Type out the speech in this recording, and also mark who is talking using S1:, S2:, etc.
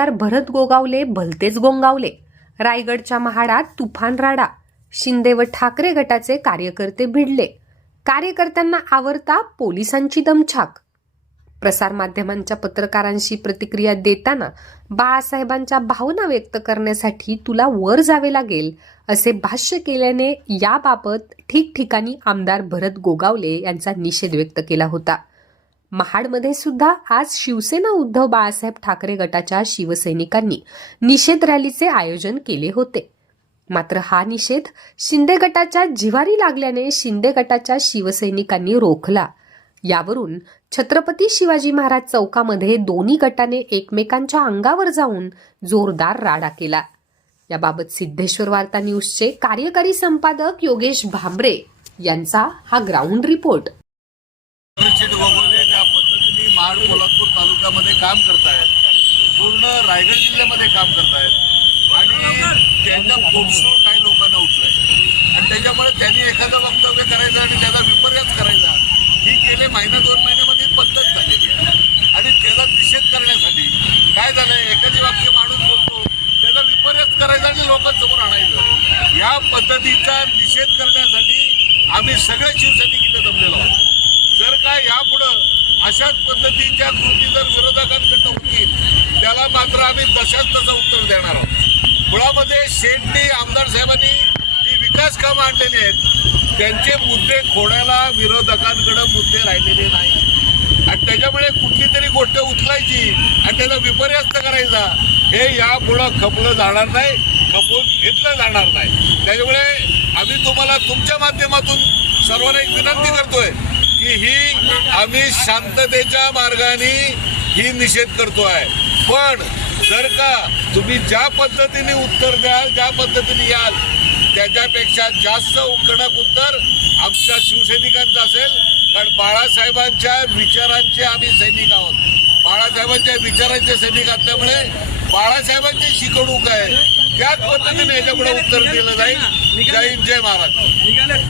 S1: आमदार भरत गोगावले भलतेच गोंगावले रायगडच्या महाडात तुफान राडा शिंदे व ठाकरे गटाचे कार्यकर्ते भिडले. कार्यकर्त्यांना आवरता पोलिसांची दमछाक. प्रसारमाध्यमांच्या पत्रकारांशी प्रतिक्रिया देताना बाळासाहेबांच्या भावना व्यक्त करण्यासाठी तुला वर जावे लागेल असे भाष्य केल्याने याबाबत ठिकठिकाणी आमदार भरत गोगावले यांचा निषेध व्यक्त केला होता. महाडमध्ये सुद्धा आज शिवसेना उद्धव बाळासाहेब ठाकरे गटाच्या शिवसैनिकांनी निषेध रॅलीचे आयोजन केले होते. मात्र हा निषेध शिंदे गटाच्या जिवारी लागल्याने शिंदे गटाच्या शिवसैनिकांनी रोखला. यावरून छत्रपती शिवाजी महाराज चौकामध्ये दोन्ही गटाने एकमेकांच्या अंगावर जाऊन जोरदार राडा केला. याबाबत सिद्धेश्वर वार्ता न्यूजचे कार्यकारी संपादक योगेश भांबरे यांचा हा ग्राउंड रिपोर्ट.
S2: शेठ गोगोले ज्या पद्धतीने माड कोल्हापूर तालुक्यामध्ये काम करतायत. पूर्ण रायगड जिल्ह्यामध्ये काम करतायत. आणि त्यांच्या पोटसोड काही लोकांना उठलंय. आणि त्याच्यामुळे त्यांनी एखादं वक्तव्य करायचं आणि त्याचा विपर्यास करायचा ही गेले महिना दोन महिन्यामध्ये पद्धत झालेली आहे. आणि त्याचा निषेध करण्यासाठी काय झालंय? एखादी वाक्य माणूस बोलतो त्याचा विपर्यास करायचा आणि लोकांसमोर आणायचं. या पद्धतीचा निषेध करण्यासाठी आम्ही सगळे शिवसैनिक इथे जमलेलो आहोत. अशाच पद्धतीच्या कृती जर विरोधकांकडनं होतील त्याला मात्र आम्ही तशाच तसं उत्तर देणार आहोत. मुळामध्ये शेठनी आमदार साहेबांनी जी विकास कामं आणलेली आहेत त्यांचे मुद्दे खोडायला विरोधकांकडे मुद्दे राहिलेले नाही. आणि त्याच्यामुळे कुठली तरी गोष्ट उचलायची आणि त्याचा विपर्यास्त करायचा हे यापुढं खपलं जाणार नाही खपवून घेतलं जाणार नाही. त्याच्यामुळे आम्ही तुम्हाला तुमच्या माध्यमातून सर्वांना एक विनंती करतोय की ही आम्ही शांततेच्या मार्गाने ही निषेध करतो आहे पण जर का तुम्ही ज्या पद्धतीने उत्तर द्याल ज्या पद्धतीने याल त्याच्यापेक्षा जास्त कडक उत्तर आमच्या शिवसैनिकांचं असेल. कारण बाळासाहेबांच्या विचारांचे आम्ही सैनिक आहोत. बाळासाहेबांच्या विचारांचे सैनिक असल्यामुळे बाळासाहेबांची शिकवणूक आहे. त्याच पद्धतीने याच्यापुढे उत्तर दिलं जाईल. जय हिंद जय महाराज